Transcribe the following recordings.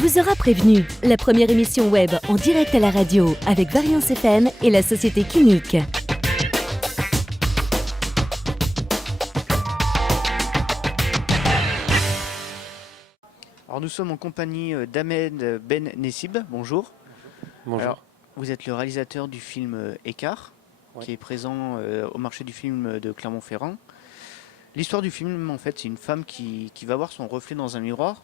vous aura prévenu. La première émission web en direct à la radio avec Variance FM et la société Kinic. Alors nous sommes en compagnie d'Ahmed Ben Nessib. Bonjour. Bonjour. Alors, vous êtes le réalisateur du film Écart, Ouais. qui est présent au marché du film de Clermont-Ferrand. L'histoire du film, en fait, c'est une femme qui va voir son reflet dans un miroir,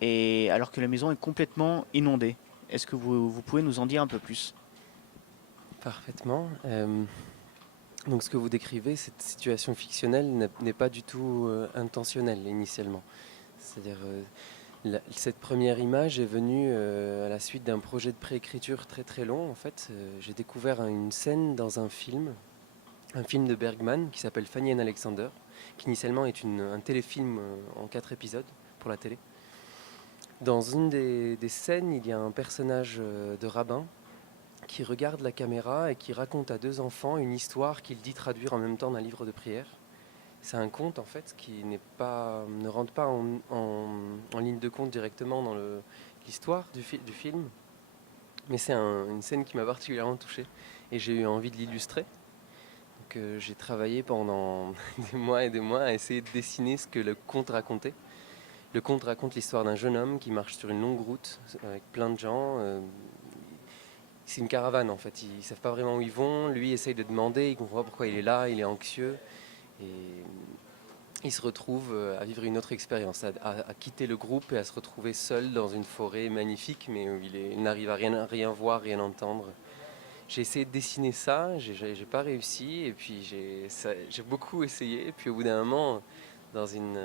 et alors que la maison est complètement inondée. Est-ce que vous pouvez nous en dire un peu plus? Parfaitement. Donc ce que vous décrivez, cette situation fictionnelle n'est pas du tout intentionnelle initialement. C'est-à-dire cette première image est venue à la suite d'un projet de préécriture très très long. En fait, j'ai découvert une scène dans un film de Bergman qui s'appelle Fanny and Alexander, qui initialement est un téléfilm en 4 épisodes pour la télé. Dans une des scènes, il y a un personnage de rabbin qui regarde la caméra et qui raconte à 2 enfants une histoire qu'il dit traduire en même temps d'un livre de prière. C'est un conte en fait qui ne rentre pas en ligne de compte directement dans l'histoire du film, mais c'est une scène qui m'a particulièrement touché et j'ai eu envie de l'illustrer. Donc j'ai travaillé pendant des mois et des mois à essayer de dessiner ce que le conte racontait. Le conte raconte l'histoire d'un jeune homme qui marche sur une longue route avec plein de gens. C'est une caravane en fait, ils ne savent pas vraiment où ils vont. Lui essaye de demander, il comprend pas pourquoi il est là, il est anxieux. Et il se retrouve à vivre une autre expérience, à quitter le groupe et à se retrouver seul dans une forêt magnifique, mais où il n'arrive à rien voir, rien entendre. J'ai essayé de dessiner ça, j'ai pas réussi, et puis j'ai beaucoup essayé, et puis au bout d'un moment, dans une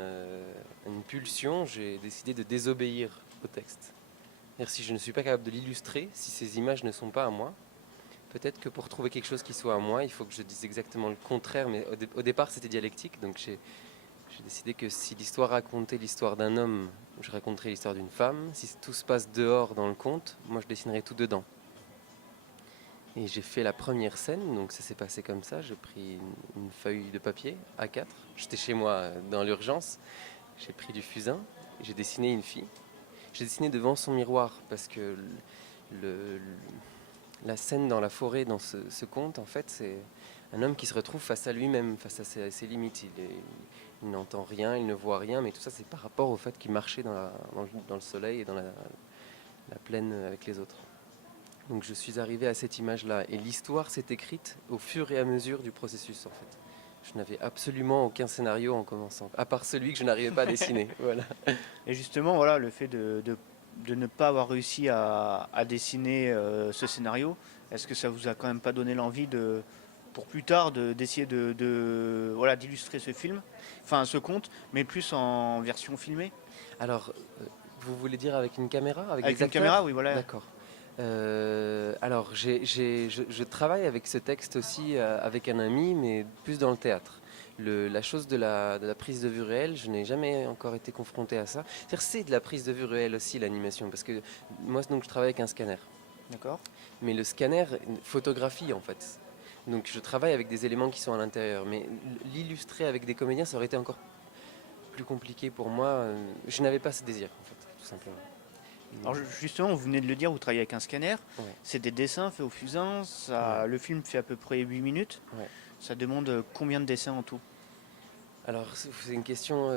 pulsion, j'ai décidé de désobéir au texte. C'est-à-dire, si je ne suis pas capable de l'illustrer, si ces images ne sont pas à moi, peut-être que pour trouver quelque chose qui soit à moi, il faut que je dise exactement le contraire, mais au départ c'était dialectique, donc j'ai décidé que si l'histoire racontait l'histoire d'un homme, je raconterais l'histoire d'une femme. Si tout se passe dehors dans le conte, moi je dessinerais tout dedans. Et j'ai fait la première scène, donc ça s'est passé comme ça. J'ai pris une feuille de papier A4. J'étais chez moi dans l'urgence. J'ai pris du fusain. J'ai dessiné une fille. J'ai dessiné devant son miroir parce que la scène dans la forêt, dans ce conte, en fait, c'est un homme qui se retrouve face à lui-même, face à ses limites. Il n'entend rien, il ne voit rien, mais tout ça, c'est par rapport au fait qu'il marchait dans le soleil et dans la plaine avec les autres. Donc je suis arrivé à cette image-là, et l'histoire s'est écrite au fur et à mesure du processus, en fait. Je n'avais absolument aucun scénario en commençant, à part celui que je n'arrivais pas à dessiner. Voilà. Et justement, voilà, le fait de ne pas avoir réussi à dessiner ce scénario, est-ce que ça vous a quand même pas donné l'envie pour plus tard d'essayer voilà, d'illustrer ce film, enfin ce conte, mais plus en version filmée? Alors, vous voulez dire avec une caméra, avec Avec des une acteurs? caméra, oui, voilà. D'accord. Alors, je travaille avec ce texte aussi avec un ami, mais plus dans le théâtre. La chose de la prise de vue réelle, je n'ai jamais encore été confronté à ça. C'est de la prise de vue réelle aussi, l'animation, parce que moi, donc, je travaille avec un scanner. D'accord. Mais le scanner photographie, en fait. Donc, je travaille avec des éléments qui sont à l'intérieur. Mais l'illustrer avec des comédiens, ça aurait été encore plus compliqué pour moi. Je n'avais pas ce désir, en fait, tout simplement. Alors justement, vous venez de le dire, vous travaillez avec un scanner. Ouais. C'est des dessins faits au fusain. Ouais. Le film fait à peu près 8 minutes. Ouais. Ça demande combien de dessins en tout? Alors, c'est une question.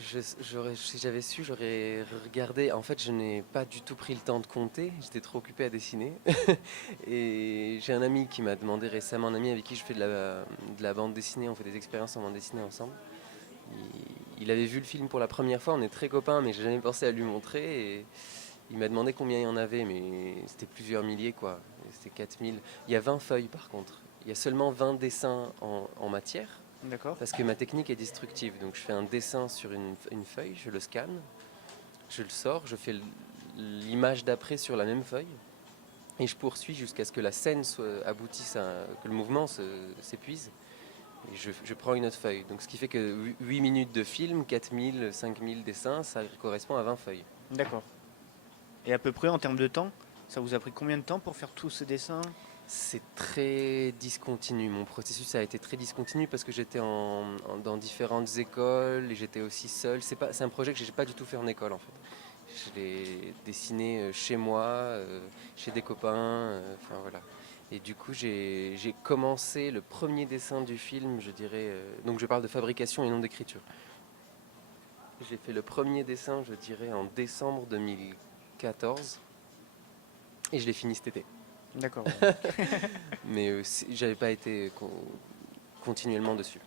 Si j'avais su, j'aurais regardé. En fait, je n'ai pas du tout pris le temps de compter. J'étais trop occupé à dessiner. Et j'ai un ami qui m'a demandé récemment, un ami avec qui je fais de la bande dessinée. On fait des expériences en bande dessinée ensemble. Il avait vu le film pour la première fois. On est très copains, mais j'ai jamais pensé à lui montrer. Et il m'a demandé combien il y en avait, mais c'était plusieurs milliers, quoi. C'était 4000. Il y a 20 feuilles, par contre. Il y a seulement 20 dessins en matière. D'accord. Parce que ma technique est destructive. Donc je fais un dessin sur une feuille, je le scanne, je le sors, je fais l'image d'après sur la même feuille, et je poursuis jusqu'à ce que la scène aboutisse, que le mouvement s'épuise. Et je prends une autre feuille. Donc ce qui fait que 8 minutes de film, 4000, 5000 dessins, ça correspond à 20 feuilles. D'accord. Et à peu près en termes de temps, ça vous a pris combien de temps pour faire tous ces dessins? C'est très discontinu. Mon processus a été très discontinu parce que j'étais dans différentes écoles et j'étais aussi seul. C'est un projet que je n'ai pas du tout fait en école, en fait. Je l'ai dessiné chez moi, chez des copains, enfin voilà. Et du coup, j'ai commencé le premier dessin du film, je dirais. Donc je parle de fabrication et non d'écriture. J'ai fait le premier dessin, je dirais, en décembre 2014 et je l'ai fini cet été. D'accord. Ouais. Mais j'avais pas été continuellement dessus.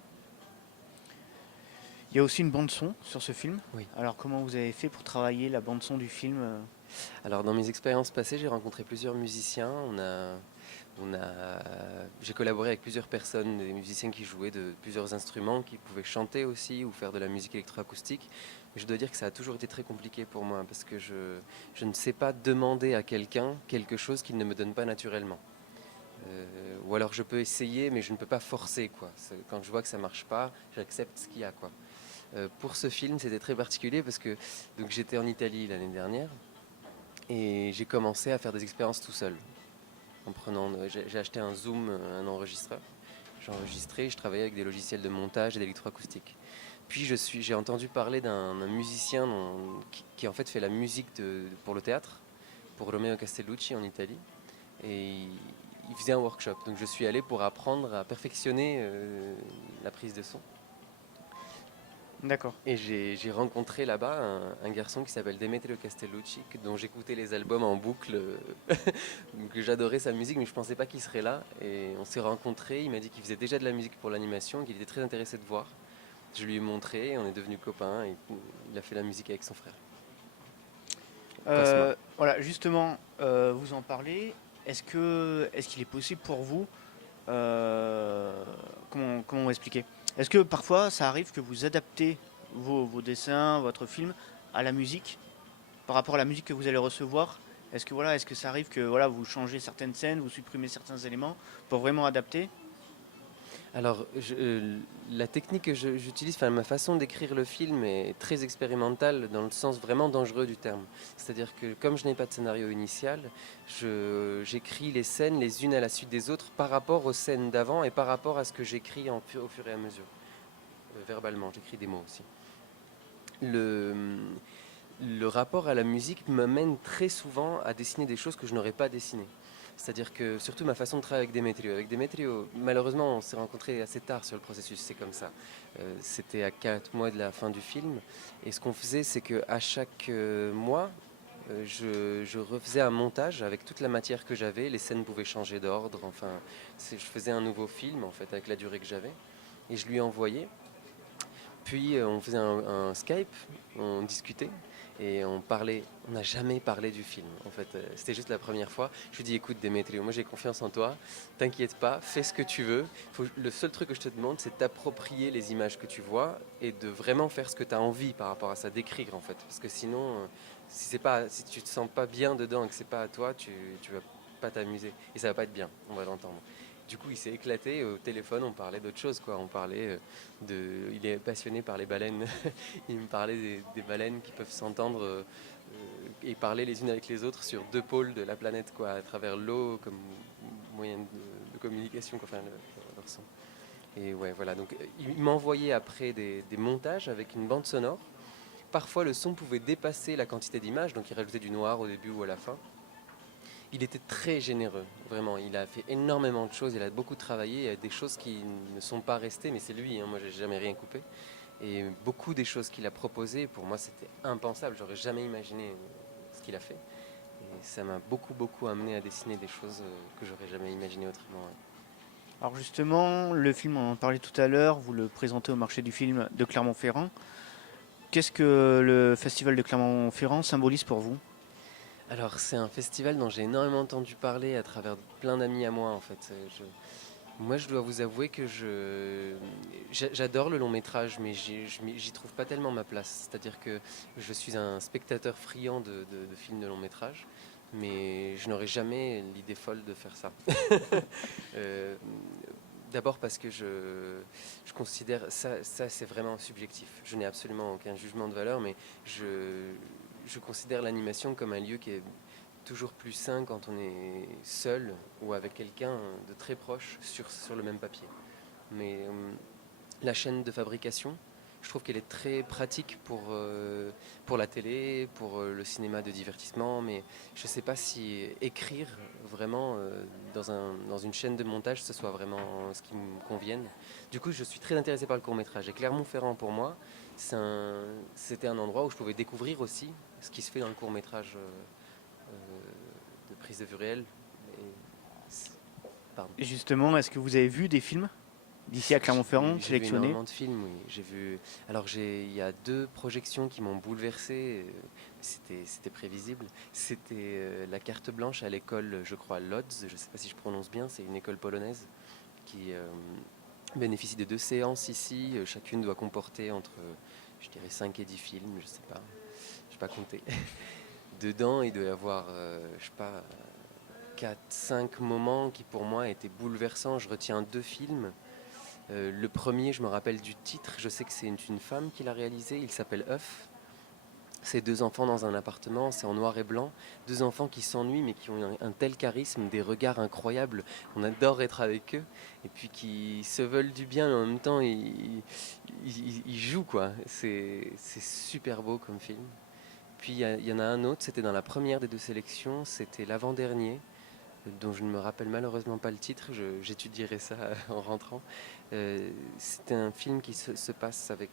Il y a aussi une bande son sur ce film. Oui. Alors comment vous avez fait pour travailler la bande son du film Alors dans mes expériences passées, j'ai rencontré plusieurs musiciens. J'ai collaboré avec plusieurs personnes, des musiciens qui jouaient de plusieurs instruments, qui pouvaient chanter aussi ou faire de la musique électroacoustique. Mais je dois dire que ça a toujours été très compliqué pour moi parce que je ne sais pas demander à quelqu'un quelque chose qu'il ne me donne pas naturellement. Ou alors je peux essayer, mais je ne peux pas forcer, quoi. Quand je vois que ça marche pas, j'accepte ce qu'il y a, quoi. Pour ce film, c'était très particulier parce que donc, j'étais en Italie l'année dernière et j'ai commencé à faire des expériences tout seul. J'ai acheté un Zoom, un enregistreur. J'ai enregistré, je travaillais avec des logiciels de montage et d'électroacoustique. Puis j'ai entendu parler d'un musicien qui en fait fait la musique pour le théâtre, pour Romeo Castellucci en Italie. Et il faisait un workshop. Donc je suis allé pour apprendre à perfectionner la prise de son. D'accord. Et j'ai rencontré là-bas un garçon qui s'appelle Demetrio Castellucci, dont j'écoutais les albums en boucle, que j'adorais sa musique, mais je ne pensais pas qu'il serait là. Et on s'est rencontrés, il m'a dit qu'il faisait déjà de la musique pour l'animation, qu'il était très intéressé de voir. Je lui ai montré, on est devenus copains, et il a fait la musique avec son frère. Cosma. Voilà, justement, vous en parlez. Est-ce qu'il est possible pour vous, comment vous expliquer? Est-ce que parfois ça arrive que vous adaptez vos dessins, votre film à la musique par rapport à la musique que vous allez recevoir? Est-ce que ça arrive que voilà, vous changez certaines scènes, vous supprimez certains éléments pour vraiment adapter? Alors, la technique que j'utilise, enfin ma façon d'écrire le film est très expérimentale dans le sens vraiment dangereux du terme. C'est-à-dire que comme je n'ai pas de scénario initial, j'écris les scènes les unes à la suite des autres par rapport aux scènes d'avant et par rapport à ce que j'écris au fur et à mesure. Verbalement, j'écris des mots aussi. Le rapport à la musique m'amène très souvent à dessiner des choses que je n'aurais pas dessinées. C'est-à-dire que surtout ma façon de travailler avec Demetrio. Avec Demetrio, malheureusement, on s'est rencontrés assez tard sur le processus, c'est comme ça. C'était à 4 mois de la fin du film. Et ce qu'on faisait, c'est qu'à chaque mois, je refaisais un montage avec toute la matière que j'avais. Les scènes pouvaient changer d'ordre. Enfin, je faisais un nouveau film, en fait, avec la durée que j'avais. Et je lui envoyais. Puis on faisait un Skype, on discutait. Et on n'a jamais parlé du film. En fait, c'était juste la première fois. Je lui dis, écoute, Démétrio, moi j'ai confiance en toi. T'inquiète pas, fais ce que tu veux. Le seul truc que je te demande, c'est t'approprier les images que tu vois et de vraiment faire ce que tu as envie par rapport à ça, d'écrire en fait. Parce que sinon, si tu te sens pas bien dedans et que c'est pas à toi, tu vas pas t'amuser et ça va pas être bien. On va l'entendre. Du coup, il s'est éclaté. Au téléphone, on parlait d'autre chose, quoi. On parlait il est passionné par les baleines. Il me parlait des baleines qui peuvent s'entendre et parler les unes avec les autres sur deux pôles de la planète, quoi, à travers l'eau comme moyen de communication, quoi, enfin, leur son. Et ouais, voilà. Donc, il m'envoyait après des montages avec une bande sonore. Parfois, le son pouvait dépasser la quantité d'images, donc il rajoutait du noir au début ou à la fin. Il était très généreux, vraiment. Il a fait énormément de choses, il a beaucoup travaillé. Il y a des choses qui ne sont pas restées, mais c'est lui, hein, moi j'ai jamais rien coupé. Et beaucoup des choses qu'il a proposées, pour moi c'était impensable, j'aurais jamais imaginé ce qu'il a fait. Et ça m'a beaucoup amené à dessiner des choses que j'aurais jamais imaginé autrement. Ouais. Alors justement, le film, on en parlait tout à l'heure, vous le présentez au marché du film de Clermont-Ferrand. Qu'est-ce que le festival de Clermont-Ferrand symbolise pour vous? Alors c'est un festival dont j'ai énormément entendu parler à travers plein d'amis à moi en fait. Moi, je dois vous avouer que j'adore le long métrage, mais j'y trouve pas tellement ma place. C'est-à-dire que je suis un spectateur friand de films de long métrage, mais je n'aurais jamais l'idée folle de faire ça. Euh, D'abord parce que je considère ça c'est vraiment subjectif. Je n'ai absolument aucun jugement de valeur, mais je considère l'animation comme un lieu qui est toujours plus sain quand on est seul ou avec quelqu'un de très proche sur le même papier. Mais la chaîne de fabrication, Je trouve qu'elle est très pratique pour la télé, pour le cinéma de divertissement, mais je ne sais pas si écrire vraiment dans une chaîne de montage, ce soit vraiment ce qui me convienne. Du coup, je suis très intéressé par le court-métrage. Et Clermont-Ferrand, pour moi, c'était un endroit où je pouvais découvrir aussi ce qui se fait dans le court-métrage de prise de vue réelle. Pardon. Et justement, est-ce que vous avez vu des films d'ici à Clermont-Ferrand J'ai vu sélectionnés? énormément de films, oui. Il y a 2 projections qui m'ont bouleversé. C'était prévisible. C'était la carte blanche à l'école, je crois, Lodz. Je ne sais pas si je prononce bien. C'est une école polonaise qui bénéficie de 2 séances ici. Chacune doit comporter entre, je dirais, 5 et 10 films. Je ne sais pas. Je n'ai pas compté. Dedans, il doit y avoir, je sais pas, 4-5 moments qui pour moi étaient bouleversants. Je retiens 2 films. Le premier, je me rappelle du titre, je sais que c'est une femme qui l'a réalisé, il s'appelle Œuf. C'est 2 enfants dans un appartement, c'est en noir et blanc. 2 enfants qui s'ennuient mais qui ont un tel charisme, des regards incroyables. On adore être avec eux. Et puis qui se veulent du bien, mais en même temps ils jouent quoi. C'est super beau comme film. Puis il y en a un autre, c'était dans la première des 2 sélections, c'était l'avant-dernier, dont je ne me rappelle malheureusement pas le titre, j'étudierai ça en rentrant. C'est un film qui se passe avec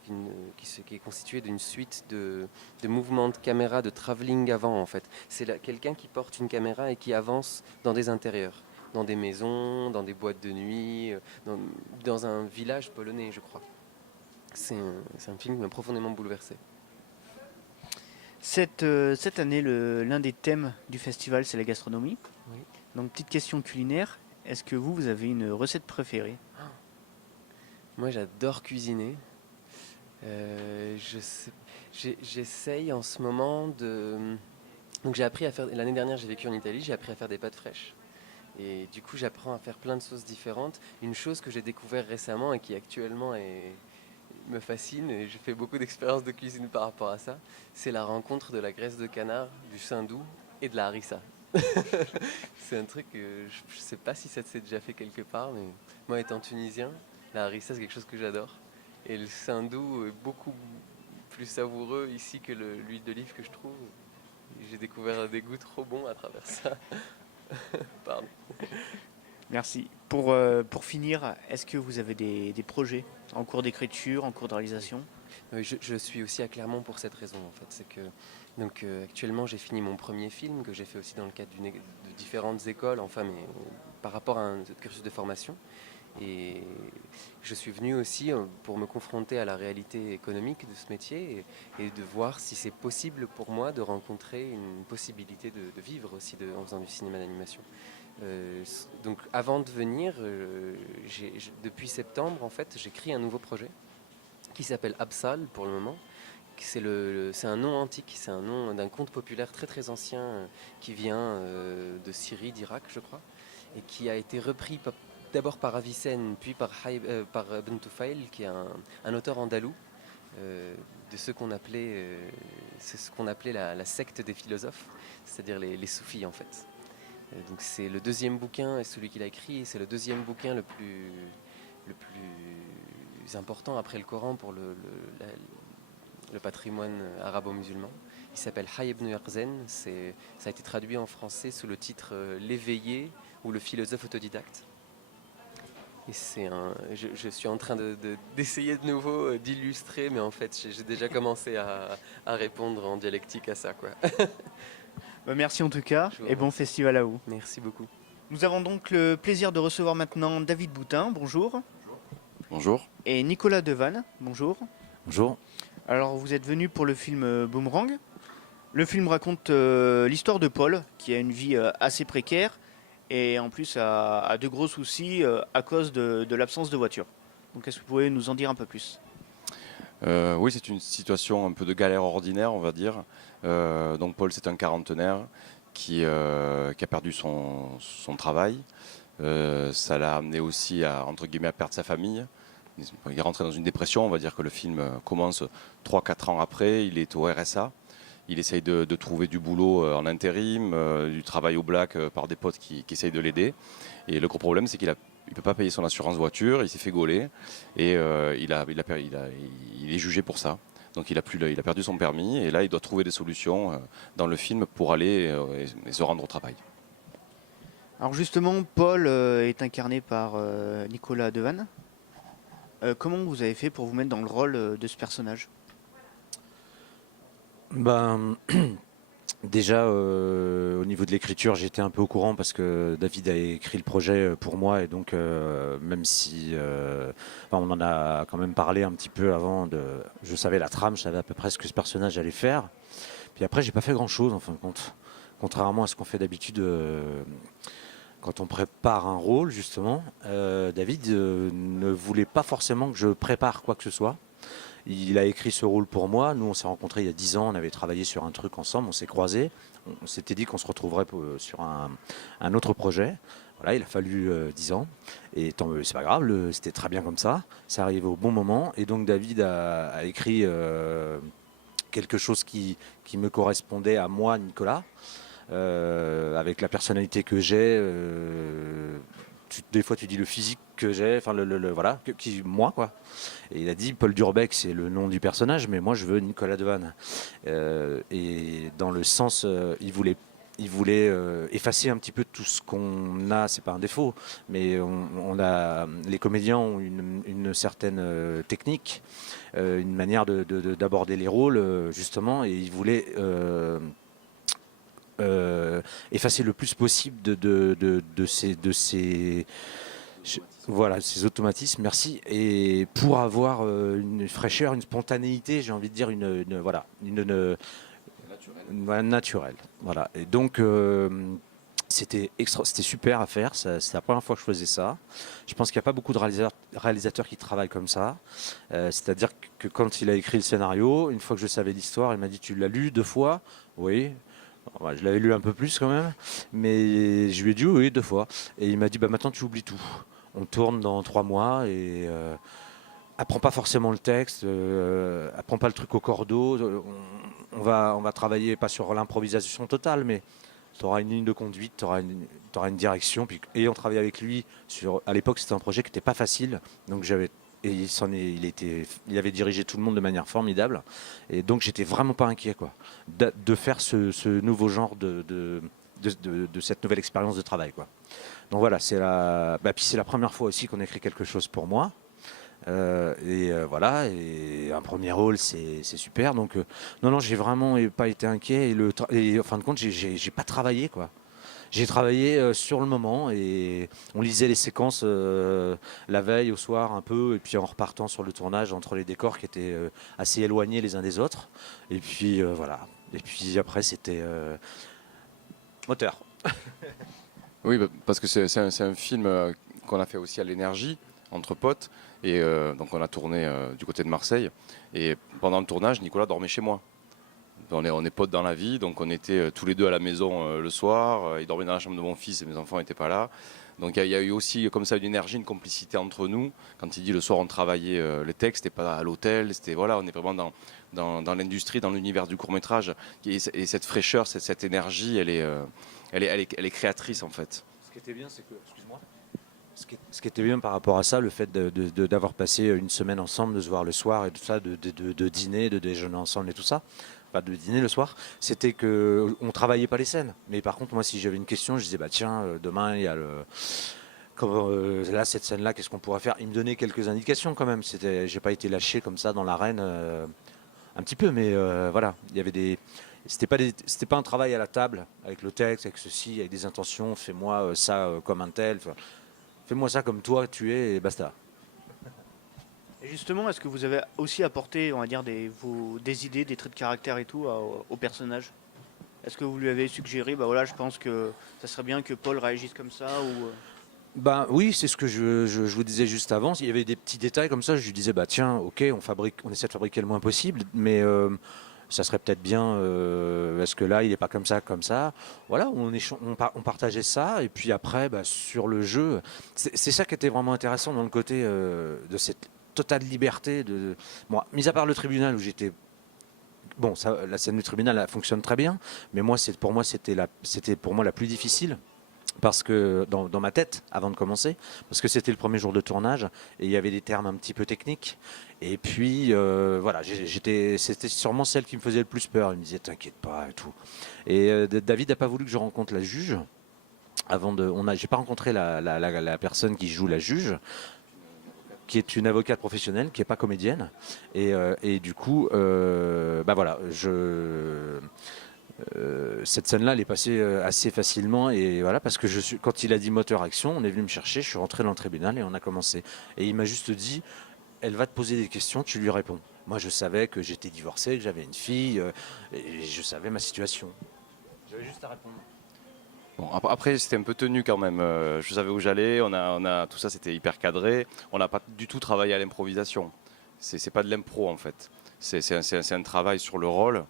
qui est constitué d'une suite de mouvements de caméra, de travelling avant en fait. C'est quelqu'un qui porte une caméra et qui avance dans des intérieurs, dans des maisons, dans des boîtes de nuit, dans un village polonais je crois. C'est un film qui m'a profondément bouleversé. Cette année, l'un des thèmes du festival, c'est la gastronomie. Oui. Donc, petite question culinaire. Est-ce que vous avez une recette préférée? Moi, j'adore cuisiner. J'essaye en ce moment de... Donc j'ai appris à faire... L'année dernière, j'ai vécu en Italie, j'ai appris à faire des pâtes fraîches. Et du coup, j'apprends à faire plein de sauces différentes. Une chose que j'ai découvert récemment et qui actuellement me fascine, et j'ai fait beaucoup d'expériences de cuisine par rapport à ça, c'est la rencontre de la graisse de canard, du saindoux et de la harissa. C'est un truc que je sais pas si ça s'est déjà fait quelque part, mais moi étant tunisien, la harissa c'est quelque chose que j'adore. Et le saindoux est beaucoup plus savoureux ici que l'huile d'olive que je trouve. J'ai découvert des goûts trop bons à travers ça. Pardon. Merci. Pour finir, est-ce que vous avez des projets en cours d'écriture, en cours de réalisation? Oui, je suis aussi à Clermont pour cette raison en fait. C'est que actuellement j'ai fini mon premier film que j'ai fait aussi dans le cadre de différentes écoles, enfin mais par rapport à un cursus de formation. Et je suis venu aussi pour me confronter à la réalité économique de ce métier et de voir si c'est possible pour moi de rencontrer une possibilité de vivre aussi en faisant du cinéma d'animation. Donc avant de venir, depuis septembre en fait, j'écris un nouveau projet qui s'appelle Absal pour le moment. C'est un nom antique, c'est un nom d'un conte populaire très très ancien qui vient de Syrie, d'Irak je crois, et qui a été repris d'abord par Avicenne, puis par Ibn Tufail, qui est un auteur andalou de ce qu'on appelait la secte des philosophes, c'est-à-dire les soufis en fait. Donc c'est le 2e bouquin, et celui qu'il a écrit, et c'est le 2e bouquin le plus important après le Coran pour le patrimoine arabo-musulman. Il s'appelle Hayy ibn Yarzen, ça a été traduit en français sous le titre L'éveillé ou le philosophe autodidacte. Et je suis en train d'essayer de nouveau d'illustrer, mais en fait j'ai déjà commencé à répondre en dialectique à ça, quoi. Merci en tout cas et bon festival à vous. Merci beaucoup. Nous avons donc le plaisir de recevoir maintenant David Boutin, bonjour. Bonjour. Et Nicolas Devanne, bonjour. Bonjour. Alors vous êtes venu pour le film Boomerang. Le film raconte l'histoire de Paul qui a une vie assez précaire et en plus a de gros soucis à cause de l'absence de voiture. Donc est-ce que vous pouvez nous en dire un peu plus? Oui, c'est une situation un peu de galère ordinaire, on va dire. Donc Paul, c'est un quarantenaire qui a perdu son travail. Ça l'a amené aussi entre guillemets, à perdre sa famille. Il est rentré dans une dépression, on va dire que le film commence 3-4 ans après, il est au RSA. Il essaye de trouver du boulot en intérim, du travail au black par des potes qui essayent de l'aider. Et le gros problème, c'est qu'il a peut pas payer son assurance voiture, il s'est fait gauler et il est jugé pour ça. Donc il a perdu son permis et là il doit trouver des solutions dans le film pour aller et se rendre au travail. Alors justement, Paul est incarné par Nicolas Devanne. Comment vous avez fait pour vous mettre dans le rôle de ce personnage? Ben, déjà, au niveau de l'écriture, j'étais un peu au courant parce que David a écrit le projet pour moi et donc même si enfin, on en a quand même parlé un petit peu avant, je savais la trame, je savais à peu près ce que ce personnage allait faire. Puis après, j'ai pas fait grand-chose en fin de compte, contrairement à ce qu'on fait d'habitude. Quand on prépare un rôle, justement, David ne voulait pas forcément que je prépare quoi que ce soit. Il a écrit ce rôle pour moi. Nous, on s'est rencontrés il y a 10 ans, on avait travaillé sur un truc ensemble, on s'est croisés. On s'était dit qu'on se retrouverait sur un autre projet. Voilà, il a fallu 10 ans. Et c'est pas grave, c'était très bien comme ça. Ça arrivait au bon moment. Et donc David a écrit quelque chose qui me correspondait à moi, Nicolas. Avec la personnalité que j'ai, des fois tu dis le physique que j'ai, enfin voilà, moi quoi. Et il a dit Paul Durbeck, c'est le nom du personnage, mais moi je veux Nicolas Devanne. Et dans le sens, il voulait effacer un petit peu tout ce qu'on a, c'est pas un défaut, mais les comédiens ont une certaine technique, une manière d'aborder les rôles justement, et il voulait effacer le plus possible voilà, ces automatismes, merci, et pour avoir une fraîcheur, une spontanéité, j'ai envie de dire naturelle. Voilà. Et donc c'était super à faire, c'est la première fois que je faisais ça. Je pense qu'il n'y a pas beaucoup de réalisateurs qui travaillent comme ça. C'est-à-dire que quand il a écrit le scénario, une fois que je savais l'histoire, il m'a dit tu l'as lu 2 fois? Oui. Je l'avais lu un peu plus quand même, mais je lui ai dit oui 2 fois. Et il m'a dit maintenant tu oublies tout. On tourne dans 3 mois et apprends pas forcément le texte, apprends pas le truc au cordeau. On va travailler pas sur l'improvisation totale, mais tu auras une ligne de conduite, tu auras une direction. Et on travaillait avec lui à l'époque c'était un projet qui n'était pas facile, donc il avait dirigé tout le monde de manière formidable, et donc j'étais vraiment pas inquiet quoi, de faire ce nouveau genre de cette nouvelle expérience de travail quoi. Donc voilà, puis c'est la première fois aussi qu'on écrit quelque chose pour moi. Voilà, et un premier rôle c'est super, donc non j'ai vraiment pas été inquiet, et en fin de compte j'ai pas travaillé quoi. J'ai travaillé sur le moment et on lisait les séquences la veille au soir un peu, et puis en repartant sur le tournage entre les décors qui étaient assez éloignés les uns des autres, et puis voilà, et puis après c'était moteur. Oui, parce que c'est un film qu'on a fait aussi à l'énergie, entre potes. Et donc on a tourné du côté de Marseille. Et pendant le tournage, Nicolas dormait chez moi. On est potes dans la vie, donc on était tous les deux à la maison le soir. Il dormait dans la chambre de mon fils et mes enfants n'étaient pas là. Donc il y a eu aussi comme ça une énergie, une complicité entre nous. Quand il dit le soir on travaillait les textes, c'était pas à l'hôtel, c'était voilà, on est vraiment dans l'industrie, dans l'univers du court-métrage. Et cette fraîcheur, cette énergie, elle est créatrice en fait. Ce qui était bien, c'est que, excuse-moi, ce qui était bien par rapport à ça, le fait d'avoir passé une semaine ensemble, de se voir le soir et tout ça, de dîner, de déjeuner ensemble et tout ça, enfin de dîner le soir, c'était que on travaillait pas les scènes. Mais par contre, moi, si j'avais une question, je disais bah tiens, demain il y a là cette scène-là, qu'est-ce qu'on pourrait faire? Il me donnait quelques indications quand même. J'ai pas été lâché comme ça dans l'arène, un petit peu, mais voilà, il y avait c'était pas un travail à la table avec le texte, avec ceci, avec des intentions. Fais-moi ça comme un tel. Fais-moi ça comme toi tu es et basta. Et justement, est-ce que vous avez aussi apporté, on va dire, des idées, des traits de caractère et tout au personnage? Est-ce que vous lui avez suggéré, bah voilà, je pense que ça serait bien que Paul réagisse comme ça ou... Ben oui, c'est ce que je vous disais juste avant. Il y avait des petits détails comme ça. Je lui disais bah tiens, ok, on essaie de fabriquer le moins possible, mais ça serait peut-être bien parce que là il n'est pas comme ça. Voilà, on partageait ça, et puis après bah, sur le jeu, c'est ça qui était vraiment intéressant dans le côté de cette totale liberté bon, mis à part le tribunal où j'étais bon, la scène du tribunal elle fonctionne très bien, mais pour moi c'était la plus difficile. parce que dans ma tête, avant de commencer, parce que c'était le premier jour de tournage et il y avait des termes un petit peu techniques. Et puis voilà, c'était sûrement celle qui me faisait le plus peur. Il me disait t'inquiète pas et tout. Et David n'a pas voulu que je rencontre la juge. J'ai pas rencontré la personne qui joue la juge, qui est une avocate professionnelle, qui n'est pas comédienne. Et du coup, bah voilà, cette scène-là, elle est passée assez facilement. Et voilà, parce que quand il a dit moteur-action, on est venu me chercher, je suis rentré dans le tribunal et on a commencé. Et il m'a juste dit, elle va te poser des questions, tu lui réponds. Moi, je savais que j'étais divorcé, que j'avais une fille, et je savais ma situation. J'avais juste à répondre. Bon, après, c'était un peu tenu quand même. Je savais où j'allais. Tout ça, c'était hyper cadré. On n'a pas du tout travaillé à l'improvisation. C'est pas de l'impro en fait. C'est un travail sur le rôle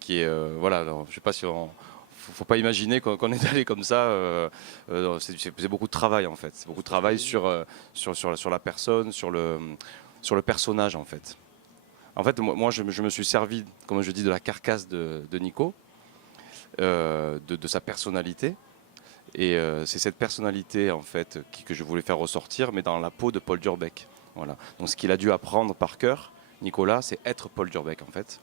qui est voilà. Alors, je sais pas si faut pas imaginer qu'on est allé comme ça. C'est beaucoup de travail en fait. C'est beaucoup de travail sur la personne, sur le personnage en fait. En fait, moi, je me suis servi, comme je dis, de la carcasse de Nico. De sa personnalité et c'est cette personnalité en fait que je voulais faire ressortir mais dans la peau de Paul Durbeck. Voilà. Donc ce qu'il a dû apprendre par cœur, Nicolas, c'est être Paul Durbeck en fait,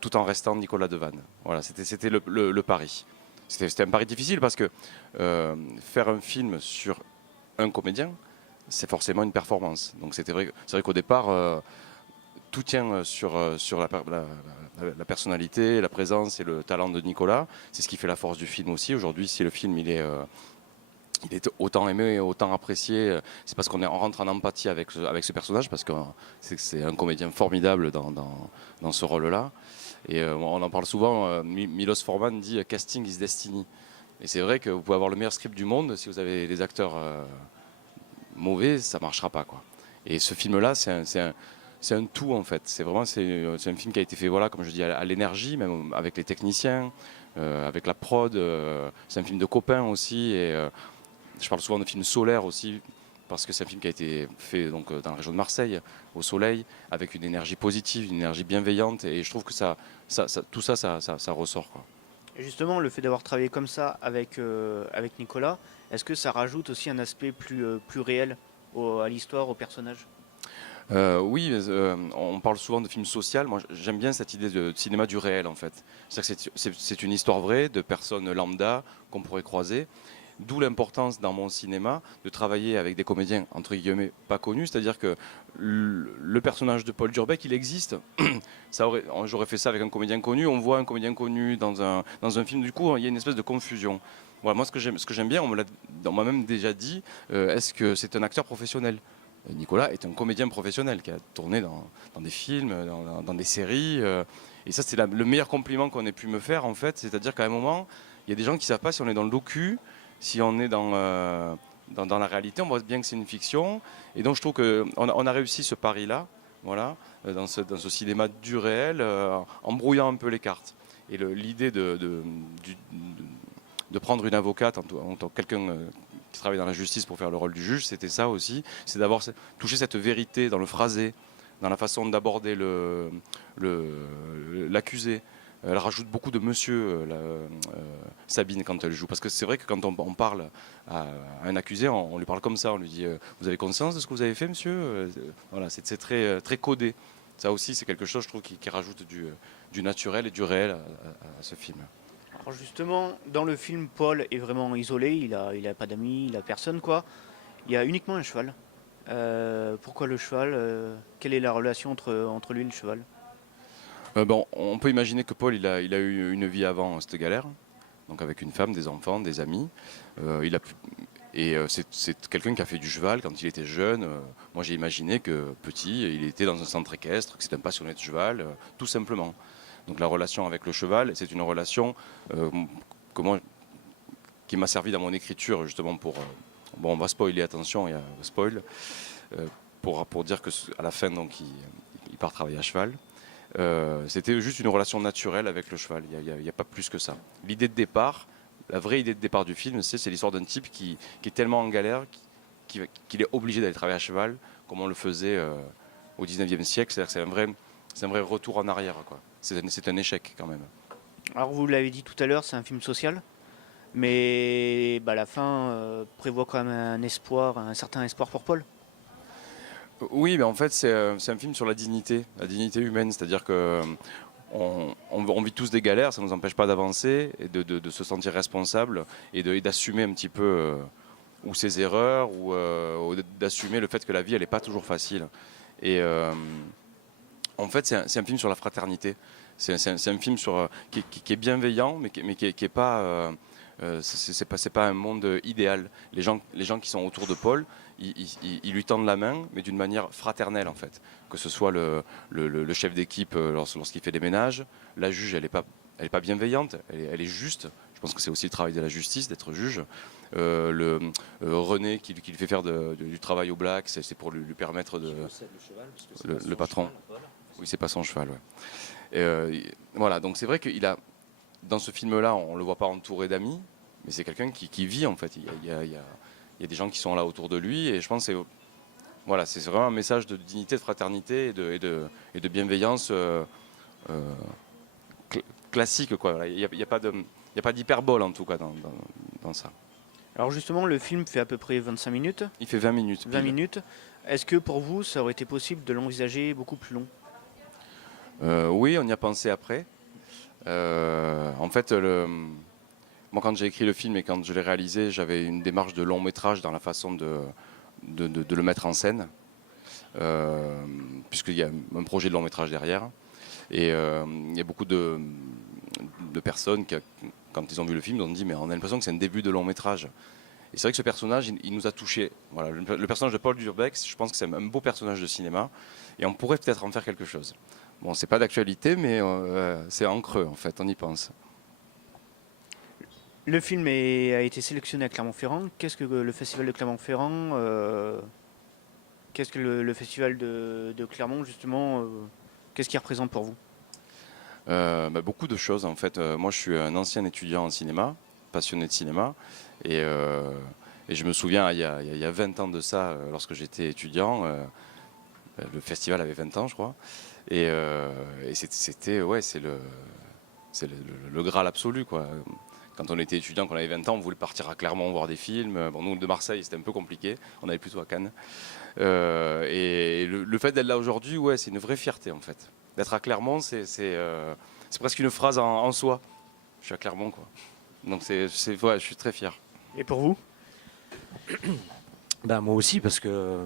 tout en restant Nicolas Devanne. Voilà, c'était le pari. C'était un pari difficile parce que faire un film sur un comédien, c'est forcément une performance. Donc c'est vrai qu'au départ tout tient sur la personnalité, la présence et le talent de Nicolas. C'est ce qui fait la force du film aussi. Aujourd'hui, si le film il est autant aimé et autant apprécié, c'est parce qu'on rentre en empathie avec ce personnage, parce que c'est un comédien formidable dans ce rôle-là. Et on en parle souvent, Milos Forman dit « Casting is destiny ». Et c'est vrai que vous pouvez avoir le meilleur script du monde, si vous avez des acteurs mauvais, ça ne marchera pas, quoi. Et ce film-là, c'est un tout en fait. C'est un film qui a été fait, voilà, comme je dis, à l'énergie, même avec les techniciens, avec la prod. C'est un film de copains aussi. Et je parle souvent de film solaire aussi, parce que c'est un film qui a été fait donc, dans la région de Marseille, au soleil, avec une énergie positive, une énergie bienveillante. Et je trouve que tout ça ressort, quoi. Et justement, le fait d'avoir travaillé comme ça avec Nicolas, est-ce que ça rajoute aussi un aspect plus réel à l'histoire, au personnage ? Oui, on parle souvent de film social. Moi, j'aime bien cette idée de cinéma du réel, en fait. C'est une histoire vraie de personnes lambda qu'on pourrait croiser. D'où l'importance dans mon cinéma de travailler avec des comédiens, entre guillemets, pas connus. C'est-à-dire que le personnage de Paul Durbeck, il existe. J'aurais fait ça avec un comédien connu. On voit un comédien connu dans un film. Du coup, il y a une espèce de confusion. Voilà, moi, ce que j'aime bien, on m'a même déjà dit, est-ce que c'est un acteur professionnel ? Nicolas est un comédien professionnel qui a tourné dans des films, dans des séries. Et ça, c'est le meilleur compliment qu'on ait pu me faire, en fait. C'est-à-dire qu'à un moment, il y a des gens qui ne savent pas si on est dans le docu, si on est dans la réalité. On voit bien que c'est une fiction. Et donc, je trouve qu'on a réussi ce pari-là, voilà, dans ce cinéma du réel, en brouillant un peu les cartes. Et l'idée de prendre une avocate en tant que quelqu'un qui travaille dans la justice pour faire le rôle du juge, c'était ça aussi, c'est d'avoir touché cette vérité dans le phrasé, dans la façon d'aborder l'accusé. Elle rajoute beaucoup de monsieur, Sabine, quand elle joue. Parce que c'est vrai que quand on parle à un accusé, on lui parle comme ça, on lui dit vous avez conscience de ce que vous avez fait, monsieur ? Voilà, c'est très, très codé. Ça aussi, c'est quelque chose, je trouve, qui rajoute du naturel et du réel à ce film. Alors justement, dans le film, Paul est vraiment isolé, il a pas d'amis, il a personne, quoi. Il y a uniquement un cheval. Pourquoi le cheval Quelle est la relation entre lui et le cheval ? On peut imaginer que Paul il a eu une vie avant cette galère, donc avec une femme, des enfants, des amis. C'est quelqu'un qui a fait du cheval quand il était jeune. Moi j'ai imaginé que petit, il était dans un centre équestre, que c'est un passionné de cheval, tout simplement. Donc la relation avec le cheval, c'est une relation qui m'a servi dans mon écriture justement pour... on va spoiler, attention, il y a spoil. Pour dire qu'à la fin, donc, il part travailler à cheval. C'était juste une relation naturelle avec le cheval, il n'y a pas plus que ça. L'idée de départ, la vraie idée de départ du film, c'est l'histoire d'un type qui est tellement en galère qu'il est obligé d'aller travailler à cheval, comme on le faisait au 19e siècle. C'est-à-dire que c'est un vrai retour en arrière, quoi. C'est un échec quand même. Alors vous l'avez dit tout à l'heure, c'est un film social. Mais la fin prévoit quand même un certain espoir pour Paul. Oui, mais en fait, c'est un film sur la dignité humaine. C'est-à-dire que on vit tous des galères, ça ne nous empêche pas d'avancer et de se sentir responsable et d'assumer un petit peu ou ses erreurs ou d'assumer le fait que la vie, elle n'est pas toujours facile. Et en fait, c'est un film sur la fraternité. C'est un film qui est bienveillant, mais qui est pas. C'est pas un monde idéal. Les gens qui sont autour de Paul, ils lui tendent la main, mais d'une manière fraternelle en fait. Que ce soit le chef d'équipe lorsqu'il fait des ménages, la juge, elle est pas bienveillante, elle est juste. Je pense que c'est aussi le travail de la justice d'être juge. René qui lui fait faire du travail au black, c'est pour lui permettre de. Le patron. Oui, c'est pas son cheval. Ouais. Voilà, donc c'est vrai qu'il a. Dans ce film-là, on ne le voit pas entouré d'amis, mais c'est quelqu'un qui vit en fait. Il y a des gens qui sont là autour de lui, et je pense que c'est vraiment un message de dignité, de fraternité et de bienveillance classique, quoi. Il n'y a pas d'hyperbole en tout cas dans ça. Alors justement, le film fait à peu près 25 minutes. Il fait 20 minutes. 20 minutes. Est-ce que pour vous, ça aurait été possible de l'envisager beaucoup plus long? Oui, on y a pensé après. En fait, moi, quand j'ai écrit le film et quand je l'ai réalisé, j'avais une démarche de long métrage dans la façon de le mettre en scène, puisqu'il y a un projet de long métrage derrière. Et il y a beaucoup de personnes qui, quand ils ont vu le film, ont dit mais on a l'impression que c'est un début de long métrage. Et c'est vrai que ce personnage, il nous a touchés. Voilà, le personnage de Paul Durbex, je pense que c'est un beau personnage de cinéma, et on pourrait peut-être en faire quelque chose. Bon, c'est pas d'actualité, mais c'est en creux en fait, on y pense. Le film a été sélectionné à Clermont-Ferrand. Qu'est-ce que le festival de Clermont-Ferrand, qu'est-ce que le festival de Clermont justement, qu'est-ce qu'il représente pour vous? Beaucoup de choses en fait. Moi, je suis un ancien étudiant en cinéma, passionné de cinéma, et je me souviens, il y a 20 ans de ça, lorsque j'étais étudiant, le festival avait 20 ans, je crois, et c'était, ouais, c'est le Graal absolu, quoi. Quand on était étudiant, qu'on avait 20 ans, on voulait partir à Clermont voir des films. Bon, nous, de Marseille, c'était un peu compliqué. On allait plutôt à Cannes. Et le fait d'être là aujourd'hui, ouais, c'est une vraie fierté, en fait. D'être à Clermont, c'est presque une phrase en soi. Je suis à Clermont, quoi. Donc, ouais, je suis très fier. Et pour vous? Moi aussi, parce que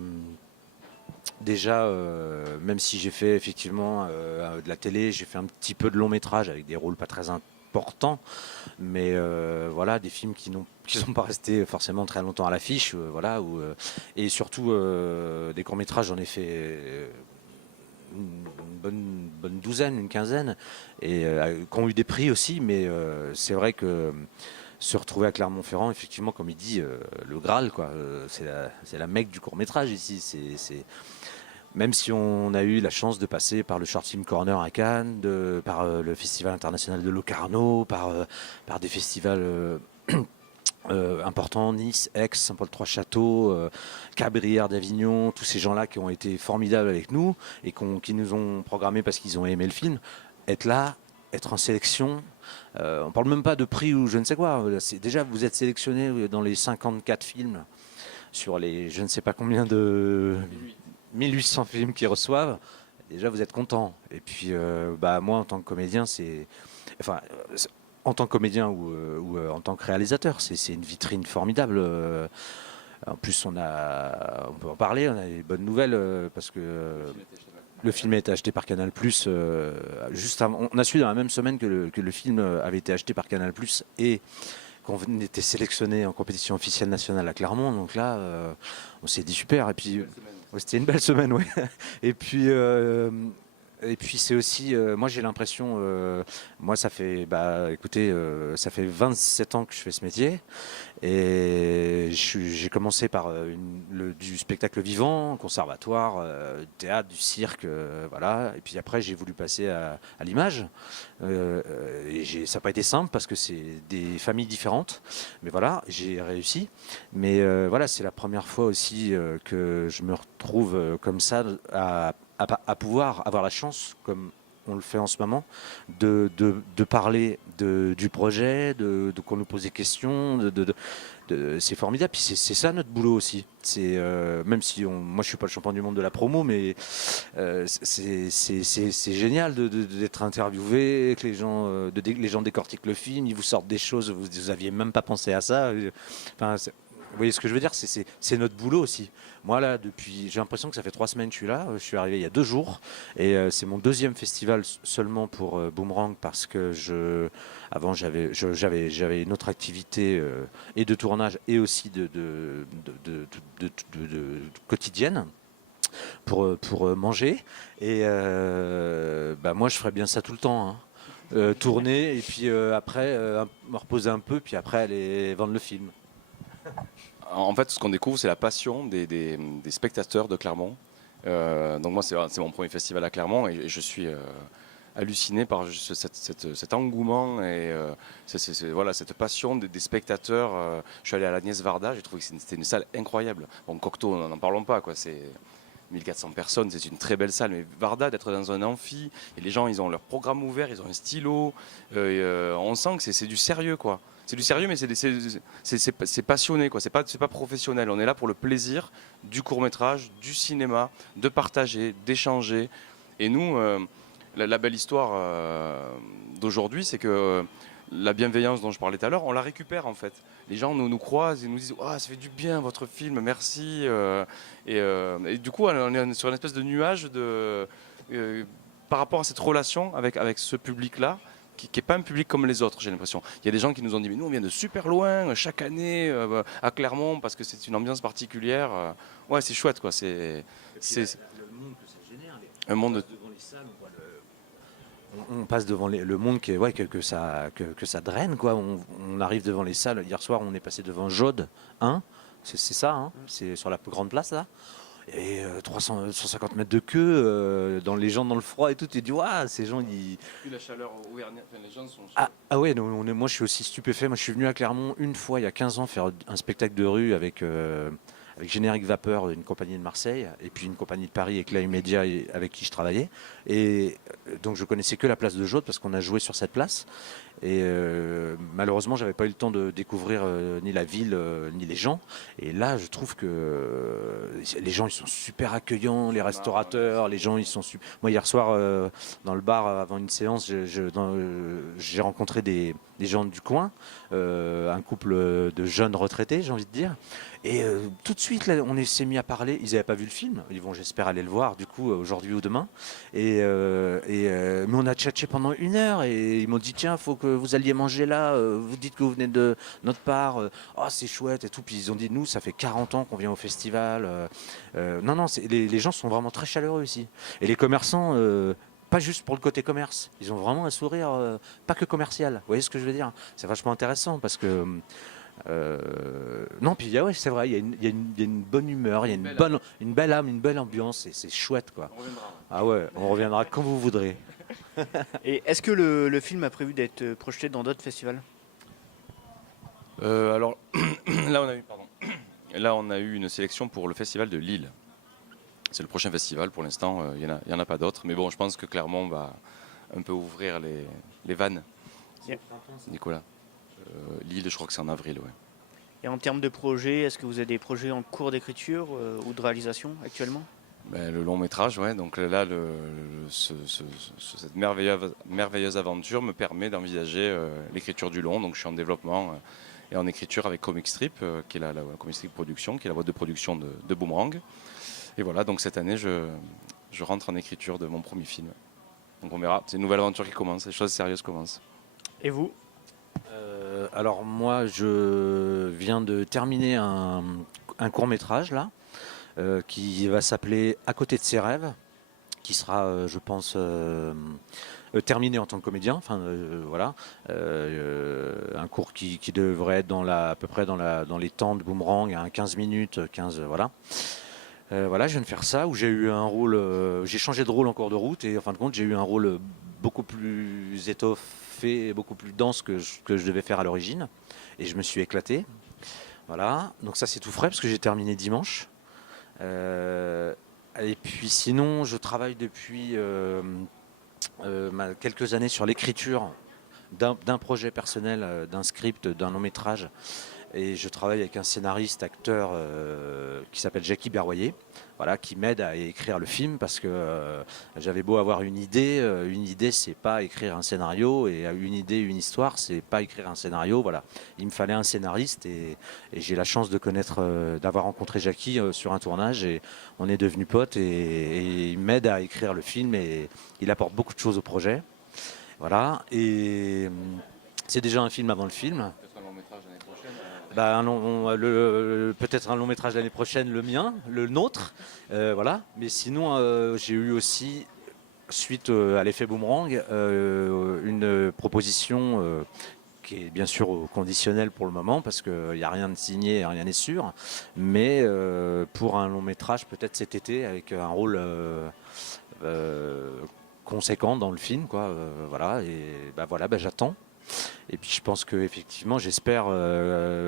déjà, même si j'ai fait effectivement de la télé, j'ai fait un petit peu de long métrage avec des rôles pas très importants, mais voilà, des films qui sont pas restés forcément très longtemps à l'affiche, et surtout des courts métrages, j'en ai fait une bonne douzaine, une quinzaine, et qui ont eu des prix aussi, mais c'est vrai que se retrouver à Clermont-Ferrand, effectivement, comme il dit, le Graal, quoi. C'est la Mecque du court-métrage ici. Même si on a eu la chance de passer par le Short Film Corner à Cannes, par le Festival international de Locarno, par des festivals importants, Nice, Aix, Saint-Paul-Trois-Châteaux, Cabrières d'Avignon, tous ces gens-là qui ont été formidables avec nous et qui nous ont programmés parce qu'ils ont aimé le film, être là, être en sélection. On parle même pas de prix ou je ne sais quoi. Déjà, vous êtes sélectionné dans les 54 films sur les je ne sais pas combien de 1800 films qu'ils reçoivent. Déjà, vous êtes content. Et puis, moi, en tant que comédien, en tant que comédien ou en tant que réalisateur, c'est une vitrine formidable. En plus, on peut en parler. On a des bonnes nouvelles parce que le film a été acheté par Canal+. Juste avant, on a su dans la même semaine que le film avait été acheté par Canal+, et qu'on était sélectionné en compétition officielle nationale à Clermont. Donc là, on s'est dit super. Et puis, c'était une belle semaine, oui. Et puis c'est aussi, moi j'ai l'impression, moi ça fait, ça fait 27 ans que je fais ce métier, et j'ai commencé par du spectacle vivant, conservatoire, du théâtre, du cirque, voilà. Et puis après j'ai voulu passer à l'image, et ça n'a pas été simple parce que c'est des familles différentes, mais voilà, j'ai réussi. Mais voilà, c'est la première fois aussi que je me retrouve comme ça à pouvoir avoir la chance, comme on le fait en ce moment, de parler du projet, qu'on nous pose des questions, c'est formidable. Puis c'est ça notre boulot aussi. Même si moi je suis pas le champion du monde de la promo, mais c'est génial d'être interviewé, que les gens décortiquent le film, ils vous sortent des choses, vous aviez même pas pensé à ça. Enfin, vous voyez ce que je veux dire, c'est notre boulot aussi. Moi là, j'ai l'impression que ça fait 3 semaines que je suis là. Je suis arrivé il y a 2 jours et c'est mon 2e festival seulement pour Boomerang parce que avant j'avais une autre activité et de tournage et aussi de quotidienne pour manger. Et moi je ferais bien ça tout le temps. Hein. Tourner et puis après me reposer un peu, puis après aller vendre le film. En fait, ce qu'on découvre, c'est la passion des spectateurs de Clermont. Donc moi, c'est mon premier festival à Clermont et je suis halluciné par cet engouement et voilà, cette passion des spectateurs. Je suis allé à l'Agnès Varda, j'ai trouvé que c'était une salle incroyable. Bon, Cocteau, n'en parlons pas, quoi. C'est 1400 personnes, c'est une très belle salle. Mais Varda, d'être dans un amphi, et les gens, ils ont leur programme ouvert, ils ont un stylo. On sent que c'est du sérieux, quoi. C'est du sérieux, mais c'est passionné, quoi. C'est pas professionnel. On est là pour le plaisir du court-métrage, du cinéma, de partager, d'échanger. Et nous, la belle histoire d'aujourd'hui, c'est que la bienveillance dont je parlais tout à l'heure, on la récupère en fait. Les gens nous croisent et nous disent ça fait du bien votre film, merci. Et du coup, on est sur une espèce de nuage par rapport à cette relation avec ce public-là, qui n'est pas un public comme les autres, j'ai l'impression. Il y a des gens qui nous ont dit mais nous on vient de super loin, chaque année à Clermont, parce que c'est une ambiance particulière. Ouais, c'est chouette, quoi. Le monde que ça génère. Un monde. On passe devant le monde que ça draine, quoi. On arrive devant les salles. Hier soir, on est passé devant Jaude 1. C'est ça, hein. C'est sur la plus grande place, là. Et 150 mètres de queue, dans les gens dans le froid et tout. Tu dis, waouh, ces gens, ils. La chaleur auvergnate, les gens sont. Ah ouais, moi je suis aussi stupéfait. Moi je suis venu à Clermont une fois, il y a 15 ans, faire un spectacle de rue avec Générique Vapeur, une compagnie de Marseille, et puis une compagnie de Paris, Éclat Immédiat, avec qui je travaillais. Et donc je connaissais que la place de Jaude parce qu'on a joué sur cette place. Et malheureusement, j'avais pas eu le temps de découvrir ni la ville, ni les gens. Et là, je trouve que les gens, ils sont super accueillants, les restaurateurs, les gens, ils sont super. Moi, hier soir, dans le bar, avant une séance, j'ai rencontré des gens du coin, un couple de jeunes retraités, j'ai envie de dire. Et tout de suite, là, s'est mis à parler. Ils n'avaient pas vu le film. Ils vont, j'espère, aller le voir, du coup, aujourd'hui ou demain. Mais on a tchatché pendant 1 heure et ils m'ont dit tiens, faut que vous alliez manger là. Vous dites que vous venez de notre part. C'est chouette et tout. Puis ils ont dit nous, ça fait 40 ans qu'on vient au festival. Non, les gens sont vraiment très chaleureux ici. Et les commerçants. Pas juste pour le côté commerce, ils ont vraiment un sourire, pas que commercial. Vous voyez ce que je veux dire? C'est vachement intéressant parce que non, puis ouais, c'est vrai, il y a une bonne humeur, il y a une belle âme, une belle ambiance, et c'est chouette, quoi. On reviendra. Ah ouais, on reviendra quand vous voudrez. Et est-ce que le film a prévu d'être projeté dans d'autres festivals? Alors là, on a eu une sélection pour le festival de Lille. C'est le prochain festival. Pour l'instant, il y en a pas d'autres. Mais bon, je pense que Clermont va un peu ouvrir les vannes. Yeah. Nicolas. Lille, je crois que c'est en avril, ouais. Et en termes de projets, est-ce que vous avez des projets en cours d'écriture ou de réalisation actuellement? Le long métrage, ouais. Donc là, cette merveilleuse aventure me permet d'envisager l'écriture du long. Donc je suis en développement et en écriture avec Comic Strip, qui est la Comic Strip Production, qui est la boîte de production de Boomerang. Et voilà, donc cette année, je rentre en écriture de mon premier film. Donc on verra, c'est une nouvelle aventure qui commence, les choses sérieuses commencent. Et vous? Alors moi, je viens de terminer un court-métrage, là, qui va s'appeler À côté de ses rêves, qui sera, je pense, terminé en tant que comédien. Enfin, voilà, un cours qui devrait être à peu près dans les temps de Boomerang, à 15 minutes, 15, voilà. Voilà, je viens de faire ça, où j'ai eu un rôle, j'ai changé de rôle en cours de route, et en fin de compte, j'ai eu un rôle beaucoup plus étoffé, beaucoup plus dense que je devais faire à l'origine, et je me suis éclaté. Voilà, donc ça c'est tout frais, parce que j'ai terminé dimanche. Et puis sinon, je travaille depuis quelques années sur l'écriture d'un projet personnel, d'un script, d'un long métrage. Et je travaille avec un scénariste, acteur qui s'appelle Jackie Berroyer, voilà, qui m'aide à écrire le film parce que j'avais beau avoir une idée c'est pas écrire un scénario, et une idée, une histoire, c'est pas écrire un scénario. Voilà, il me fallait un scénariste, et j'ai la chance de connaître, d'avoir rencontré Jackie sur un tournage, et on est devenus potes, et il m'aide à écrire le film, et il apporte beaucoup de choses au projet. Voilà, et c'est déjà un film avant le film. Bah, peut-être un long métrage l'année prochaine, le mien, le nôtre, voilà. Mais sinon, j'ai eu aussi, suite à l'effet boomerang, une proposition qui est bien sûr conditionnelle pour le moment, parce qu'il n'y a rien de signé, rien n'est sûr, mais pour un long métrage peut-être cet été, avec un rôle conséquent dans le film, quoi. Voilà, et bah voilà, bah, j'attends. Et puis je pense que effectivement, j'espère,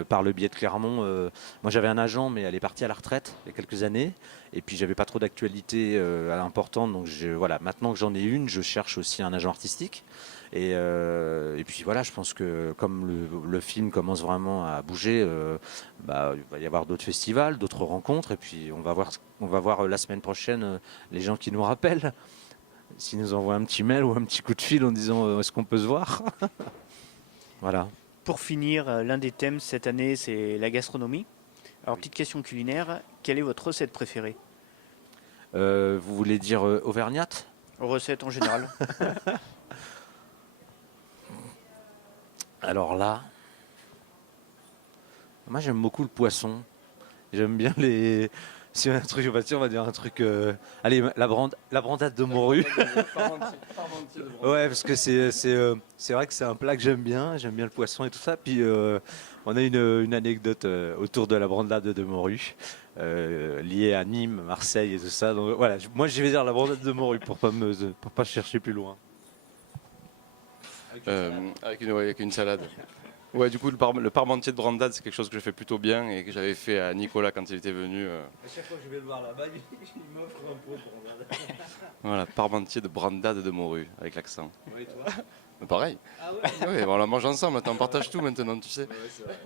par le biais de Clermont, moi j'avais un agent, mais elle est partie à la retraite il y a quelques années, et puis j'avais pas trop d'actualité importante, donc voilà, maintenant que j'en ai une, je cherche aussi un agent artistique. Et puis voilà, je pense que comme le film commence vraiment à bouger, bah, il va y avoir d'autres festivals, d'autres rencontres, et puis on va voir la semaine prochaine les gens qui nous rappellent, s'ils nous envoient un petit mail ou un petit coup de fil en disant est-ce qu'on peut se voir. Voilà. Pour finir, l'un des thèmes cette année, c'est la gastronomie. Alors, petite question culinaire, quelle est votre recette préférée? Vous voulez dire auvergnate? Recette en général. Alors là, moi j'aime beaucoup le poisson. J'aime bien les. Si un truc, on va dire un truc. Allez, la brandade de morue. Ouais, parce que c'est vrai que c'est un plat que j'aime bien. J'aime bien le poisson et tout ça. Puis on a une anecdote autour de la brandade de morue, liée à Nîmes, Marseille et tout ça. Donc voilà, moi je vais dire la brandade de morue pour pas chercher plus loin. Avec une salade. Ouais, du coup, le parmentier de brandade, c'est quelque chose que je fais plutôt bien et que j'avais fait à Nicolas quand il était venu. À chaque fois que je vais le voir là-bas, il m'offre un pot pour regarder. Voilà, parmentier de brandade de morue, avec l'accent. Oui, toi. Pareil. Ah ouais. Oui, on la mange ensemble, on partage tout maintenant, tu sais. Ouais, c'est vrai.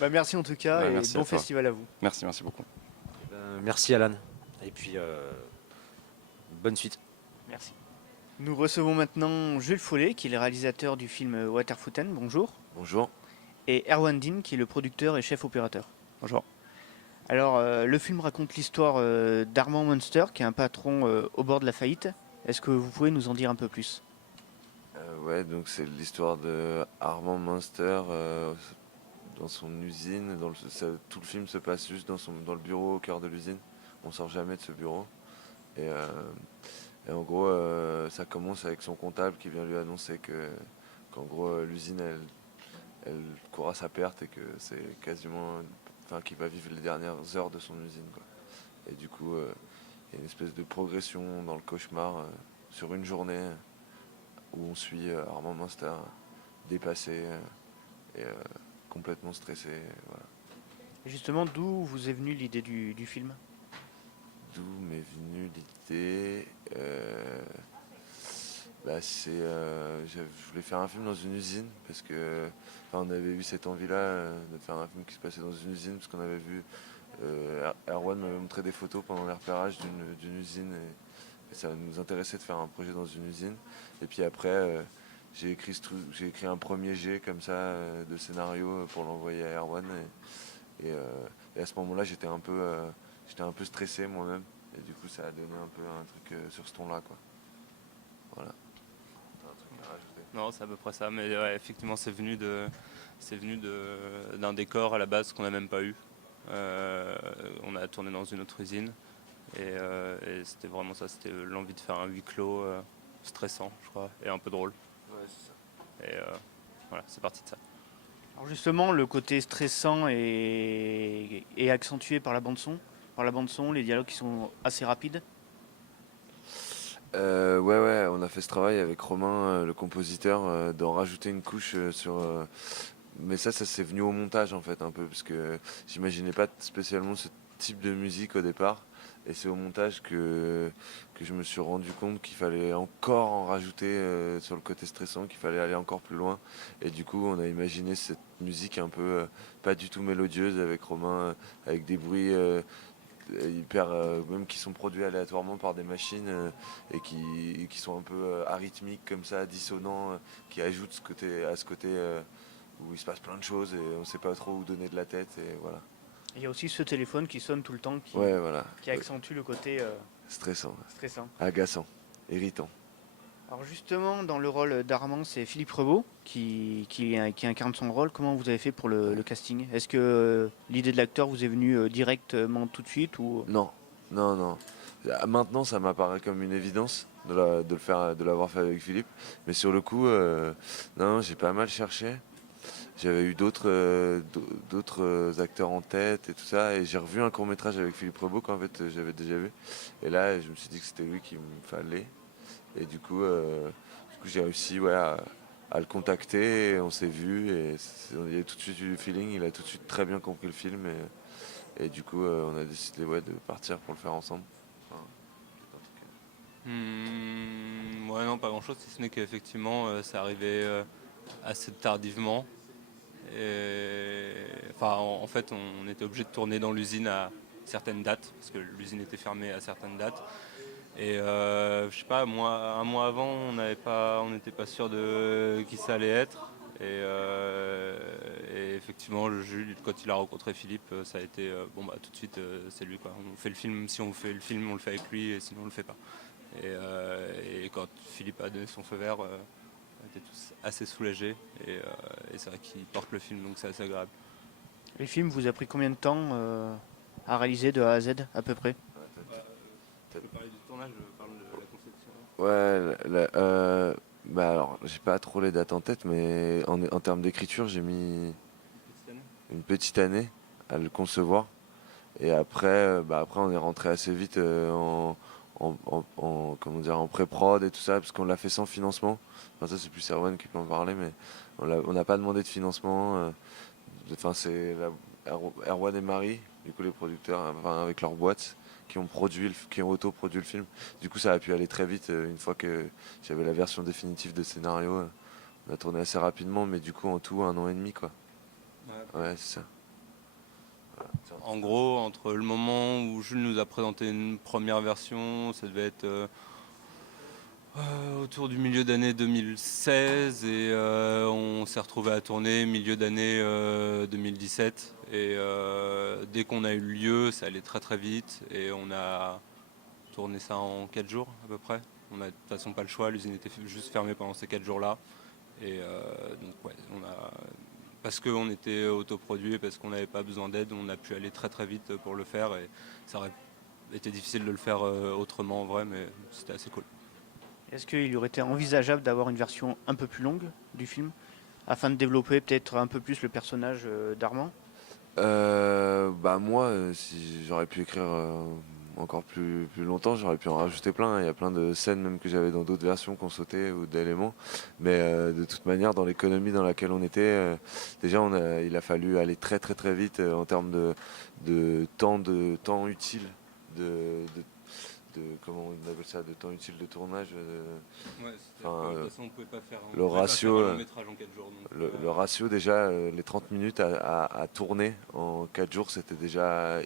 Bah, merci en tout cas, Ouais, et merci bon à toi. festival à vous. Merci beaucoup. Merci Alan. Et puis bonne suite. Merci. Nous recevons maintenant Jules Follet, qui est le réalisateur du film Waterfountain. Bonjour. Bonjour. Et Erwan Dean, qui est le producteur et chef opérateur. Bonjour. Alors, le film raconte l'histoire d'Armand Munster, qui est un patron au bord de la faillite. Est-ce que vous pouvez nous en dire un peu plus? Ouais, donc c'est l'histoire de Armand Munster dans son usine. Tout le film se passe juste dans le bureau au cœur de l'usine. On sort jamais de ce bureau. Et en gros, ça commence avec son comptable qui vient lui annoncer qu'en gros, l'usine, elle court à sa perte et que c'est quasiment... Enfin, qu'il va vivre les dernières heures de son usine, quoi. Et du coup, il y a une espèce de progression dans le cauchemar sur une journée où on suit Armand Munster dépassé et complètement stressé. Voilà. Justement, d'où vous est venue l'idée du film? D'où m'est venue l'idée je voulais faire un film dans une usine parce que on avait eu cette envie-là de faire un film qui se passait dans une usine parce qu'on avait vu Erwan m'avait montré des photos pendant les repérages d'une usine et ça nous intéressait de faire un projet dans une usine. Et puis après j'ai écrit un premier jet comme ça de scénario pour l'envoyer à Erwan et à ce moment-là j'étais un peu stressé moi-même et du coup ça a donné un peu un truc sur ce ton-là, quoi. Voilà. T'as un truc à rajouter? Non, c'est à peu près ça, mais ouais, effectivement c'est venu d'un décor à la base qu'on n'a même pas eu. On a tourné dans une autre usine et c'était vraiment ça, c'était l'envie de faire un huis clos stressant, je crois, et un peu drôle. Ouais, c'est ça. Et voilà, c'est parti de ça. Alors justement, le côté stressant est accentué par la bande-son, les dialogues qui sont assez rapides. Ouais, on a fait ce travail avec Romain, le compositeur, d'en rajouter une couche mais ça c'est venu au montage en fait un peu, parce que j'imaginais pas spécialement ce type de musique au départ. Et c'est au montage que je me suis rendu compte qu'il fallait encore en rajouter sur le côté stressant, qu'il fallait aller encore plus loin. Et du coup, on a imaginé cette musique un peu pas du tout mélodieuse avec Romain, avec des bruits hyper, même qui sont produits aléatoirement par des machines et qui sont un peu arythmiques comme ça, dissonants, qui ajoutent à ce côté où il se passe plein de choses et on ne sait pas trop où donner de la tête. Et voilà. Il y a aussi ce téléphone qui sonne tout le temps, Ouais, voilà. qui accentue le côté Stressant, stressant. agaçant, irritant. Alors justement, dans le rôle d'Armand, c'est Philippe Rebaud qui incarne son rôle. Comment vous avez fait pour le casting? Est-ce que l'idée de l'acteur vous est venue directement tout de suite ou... Non, non, non. Maintenant, ça m'apparaît comme une évidence de l'avoir fait avec Philippe. Mais sur le coup, non, j'ai pas mal cherché. J'avais eu d'autres acteurs en tête et tout ça. Et j'ai revu un court-métrage avec Philippe Rebaud qu'en fait j'avais déjà vu. Et là, je me suis dit que c'était lui qu'il me fallait. Et du coup j'ai réussi à le contacter. Et on s'est vu. Et il y a tout de suite eu le feeling. Il a tout de suite très bien compris le film. Et du coup, on a décidé de partir pour le faire ensemble. Enfin, Ouais, non, pas grand-chose, si ce n'est qu'effectivement, ça arrivait assez tardivement. Enfin, en fait, on était obligé de tourner dans l'usine à certaines dates, parce que l'usine était fermée à certaines dates. Et je sais pas, un mois avant, on n'était pas sûr de qui ça allait être. Et effectivement, Jules, quand il a rencontré Philippe, ça a été bon bah tout de suite, c'est lui quoi. On fait le film, si on fait le film, on le fait avec lui, et sinon on le fait pas. Et quand Philippe a donné son feu vert, on était tous assez soulagés. Et c'est vrai qu'il porte le film, donc c'est assez agréable. Le film vous a pris combien de temps à réaliser de A à Z à peu près? Je peux parler du tournage, je parle de la conception. Bah alors, j'ai pas trop les dates en tête, mais en termes d'écriture, j'ai mis Petite année. une petite année à le concevoir. Et après, après on est rentré assez vite comment dire, en pré-prod et tout ça, parce qu'on l'a fait sans financement. Enfin, ça, c'est plus Erwan qui peut en parler, mais on n'a pas demandé de financement. Enfin, c'est Erwan et Marie, du coup, les producteurs, enfin, avec leur boîte, qui ont autoproduit le film. Du coup, ça a pu aller très vite. Une fois que j'avais la version définitive de scénario, on a tourné assez rapidement, mais du coup, en tout, 1 an et demi, quoi. Ouais, c'est ça. En gros, entre le moment où Jules nous a présenté une première version, ça devait être autour du milieu d'année 2016 et on s'est retrouvé à tourner milieu d'année 2017. Et dès qu'on a eu le lieu, ça allait très très vite et on a tourné ça en 4 jours à peu près. On a de toute façon pas le choix, l'usine était juste fermée pendant ces 4 jours-là. Et donc ouais, parce qu'on était autoproduit, parce qu'on n'avait pas besoin d'aide, on a pu aller très très vite pour le faire et ça aurait été difficile de le faire autrement en vrai, mais c'était assez cool. Est-ce qu'il aurait été envisageable d'avoir une version un peu plus longue du film afin de développer peut-être un peu plus le personnage d'Armand? Moi, si j'aurais pu écrire encore plus longtemps, j'aurais pu en rajouter plein. Il y a plein de scènes même que j'avais dans d'autres versions qu'on sautait ou d'éléments. Mais de toute manière, dans l'économie dans laquelle on était, déjà il a fallu aller très très très vite en termes de temps utile, comment on appelle ça, de temps utile de tournage. Ouais, de toute façon, on pouvait pas faire le ratio, un long métrage en 4 jours. Donc, le ratio déjà, les 30 minutes à tourner en 4 jours, c'était déjà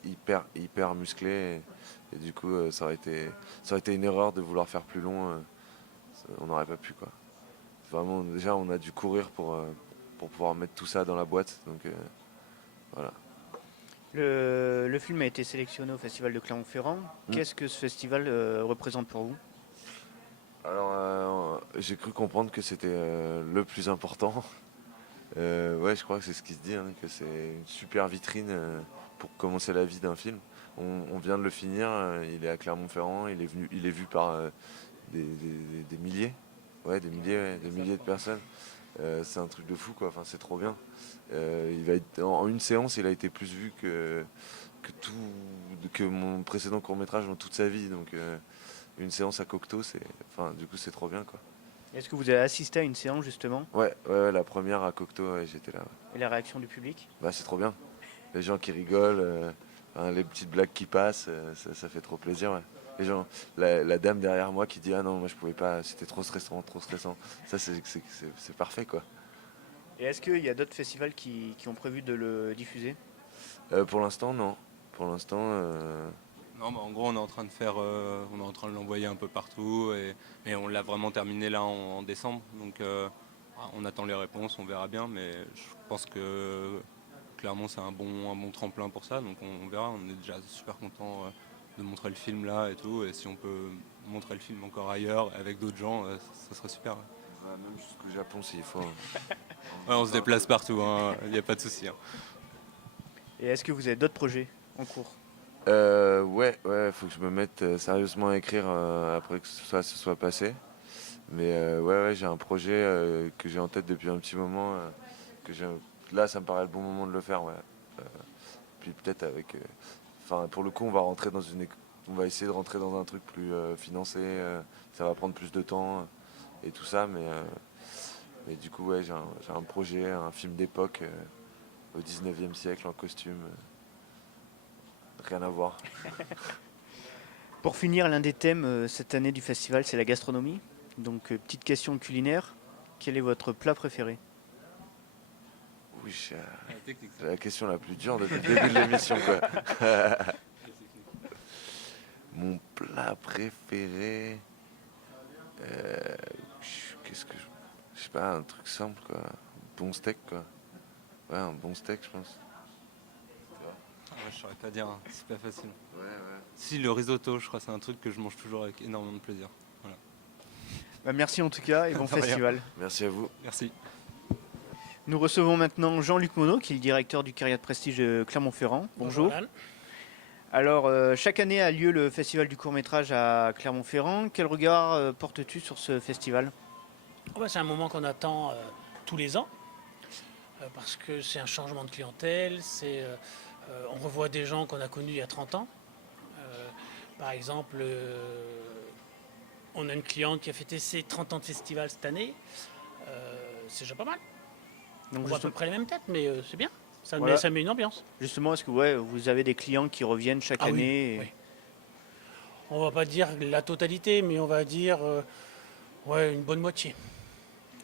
hyper musclé. Et du coup, ça aurait été une erreur de vouloir faire plus long. On n'aurait pas pu, quoi. Vraiment, déjà, on a dû courir pour pouvoir mettre tout ça dans la boîte. Donc voilà. Le film a été sélectionné au Festival de Clermont-Ferrand. Qu'est-ce que ce festival représente pour vous? Alors, j'ai cru comprendre que c'était le plus important. Ouais, je crois que c'est ce qui se dit, hein, que c'est une super vitrine pour commencer la vie d'un film. On vient de le finir, il est à Clermont-Ferrand, il est vu par des milliers, des milliers de personnes. C'est un truc de fou, quoi. Enfin, c'est trop bien. En une séance, il a été plus vu que mon précédent court-métrage dans toute sa vie. Donc, une séance à Cocteau, du coup, c'est trop bien, quoi. Est-ce que vous avez assisté à une séance justement? Ouais, la première à Cocteau, j'étais là. Ouais. Et la réaction du public? C'est trop bien. Les gens qui rigolent, les petites blagues qui passent, ça fait trop plaisir. Ouais. Les gens, la dame derrière moi qui dit ah non moi je pouvais pas, c'était trop stressant, ça c'est parfait quoi. Et est-ce qu'il y a d'autres festivals qui ont prévu de le diffuser? Pour l'instant non, pour l'instant Non, en gros, on est en train de l'envoyer un peu partout et on l'a vraiment terminé là en décembre. Donc, on attend les réponses, on verra bien. Mais je pense que clairement, c'est un bon tremplin pour ça. Donc, on verra. On est déjà super content de montrer le film là et tout. Et si on peut montrer le film encore ailleurs avec d'autres gens, ça serait super. ouais, même jusqu'au Japon s'il faut. Ouais, on se déplace partout, il n'y a pas de souci. Et est-ce que vous avez d'autres projets en cours? Ouais, faut que je me mette sérieusement à écrire après que se soit passé. Mais ouais, j'ai un projet que j'ai en tête depuis un petit moment. Là, ça me paraît le bon moment de le faire. Ouais. Puis peut-être avec. Enfin, pour le coup, on va essayer de rentrer dans un truc plus financé. Ça va prendre plus de temps et tout ça. Mais du coup, ouais, j'ai un projet, un film d'époque au 19e siècle en costume. Rien à voir. Pour finir, l'un des thèmes cette année du festival, c'est la gastronomie. Donc, petite question culinaire. Quel est votre plat préféré? Oui, c'est la question la plus dure depuis le début de l'émission, quoi. Mon plat préféré... Je sais pas, un truc simple, quoi. Bon steak, quoi. Ouais, un bon steak, je pense. Ouais, je saurais pas dire, c'est pas facile. Ouais. Si, le risotto, je crois que c'est un truc que je mange toujours avec énormément de plaisir. Voilà. Bah, merci en tout cas et bon De rien. festival. Merci à vous. Merci. Nous recevons maintenant Jean-Luc Monod, qui est le directeur du Carrière de Prestige de Clermont-Ferrand. Bonjour. Alan. Alors, chaque année a lieu le festival du court-métrage à Clermont-Ferrand. Quel regard portes-tu sur ce festival? C'est un moment qu'on attend tous les ans parce que c'est un changement de clientèle. On revoit des gens qu'on a connus il y a 30 ans. Par exemple, on a une cliente qui a fêté ses 30 ans de festival cette année. C'est déjà pas mal. Donc, On voit à peu près les mêmes têtes, mais c'est bien. Ça, Voilà. ça met une ambiance. Justement, est-ce que vous avez des clients qui reviennent chaque Ah oui, année et- oui. On va pas dire la totalité, mais on va dire une bonne moitié.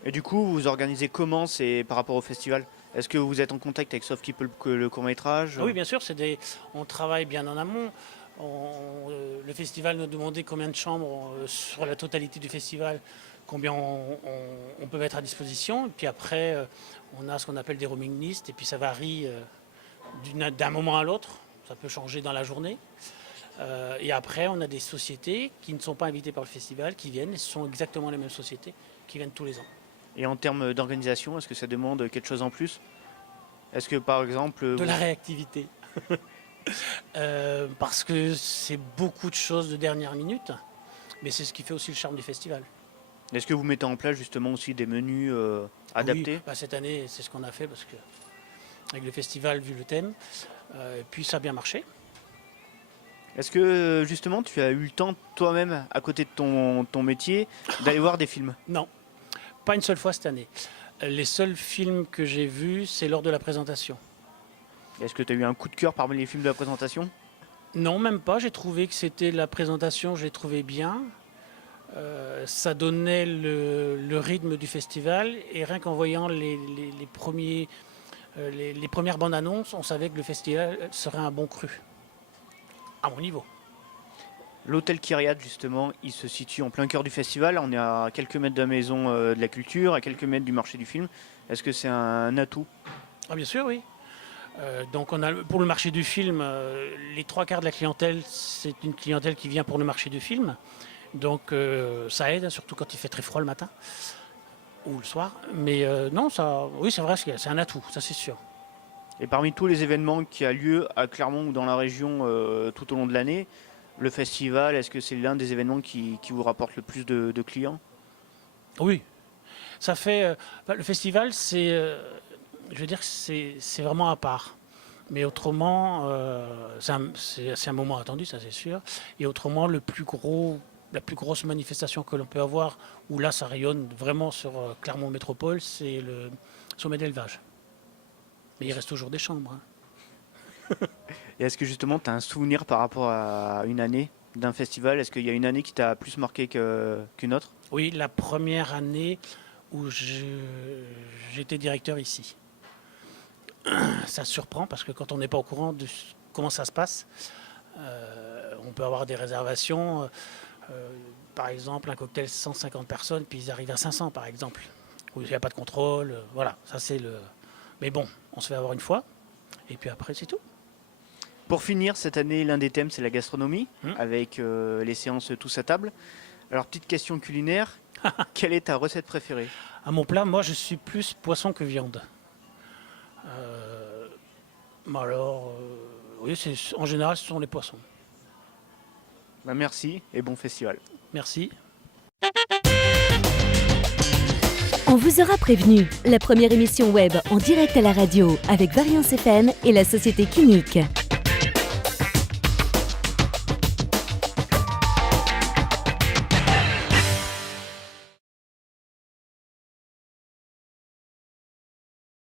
Et du coup, vous organisez comment par rapport au festival? Est-ce que vous êtes en contact avec Sauf qui peut le court-métrage? Ah oui, bien sûr, on travaille bien en amont. Le festival nous a demandé combien de chambres sur la totalité du festival, combien on peut mettre à disposition. Et puis après, on a ce qu'on appelle des roaming lists, et puis ça varie d'un moment à l'autre. Ça peut changer dans la journée. Et après, on a des sociétés qui ne sont pas invitées par le festival, qui viennent, et ce sont exactement les mêmes sociétés qui viennent tous les ans. Et en termes d'organisation, est-ce que ça demande quelque chose en plus? Est-ce que par exemple... De la réactivité. Parce que c'est beaucoup de choses de dernière minute, mais c'est ce qui fait aussi le charme du festival. Est-ce que vous mettez en place justement aussi des menus adaptés? Oui, cette année, c'est ce qu'on a fait parce que avec le festival, vu le thème, et puis ça a bien marché. Est-ce que justement tu as eu le temps toi-même, à côté de ton métier, d'aller voir des films? Non, pas une seule fois cette année. Les seuls films que j'ai vus, c'est lors de la présentation. Est-ce que tu as eu un coup de cœur parmi les films de la présentation? Non, même pas. J'ai trouvé que c'était la présentation, je l'ai trouvé bien. Ça donnait le rythme du festival. Et rien qu'en voyant les premières bandes annonces, on savait que le festival serait un bon cru. À mon niveau. L'hôtel Kyriade, justement, il se situe en plein cœur du festival. On est à quelques mètres de la maison de la culture, à quelques mètres du marché du film. Est-ce que c'est un atout? Ah, bien sûr, oui. Donc pour le marché du film, les 3/4 de la clientèle, c'est une clientèle qui vient pour le marché du film. Donc ça aide, surtout quand il fait très froid le matin ou le soir. Mais non, oui, c'est vrai, c'est un atout, ça c'est sûr. Et parmi tous les événements qui a lieu à Clermont ou dans la région tout au long de l'année, le festival, est-ce que c'est l'un des événements qui vous rapporte le plus de clients? Oui, ça fait... le festival, je veux dire que c'est vraiment à part. Mais autrement, c'est un moment attendu, ça c'est sûr. Et autrement, la plus grosse manifestation que l'on peut avoir, où là ça rayonne vraiment sur Clermont Métropole, c'est le sommet d'élevage. Mais il reste toujours des chambres. Hein. Et est-ce que justement tu as un souvenir par rapport à une année d'un festival? Est-ce qu'il y a une année qui t'a plus marqué qu'une autre? Oui, la première année où j'étais directeur ici. Ça surprend parce que quand on n'est pas au courant de comment ça se passe, on peut avoir des réservations. Par exemple, un cocktail 150 personnes, puis ils arrivent à 500 par exemple. Où il n'y a pas de contrôle. Voilà, ça c'est le... Mais bon, on se fait avoir une fois, et puis après c'est tout. Pour finir, cette année, l'un des thèmes, c'est la gastronomie, avec les séances tous à table. Alors, petite question culinaire, quelle est ta recette préférée? À mon plat, moi je suis plus poisson que viande. Alors, oui, en général ce sont les poissons. Bah, merci et bon festival. Merci. On vous aura prévenu, la première émission web en direct à la radio avec Variance FM et la société Kinic.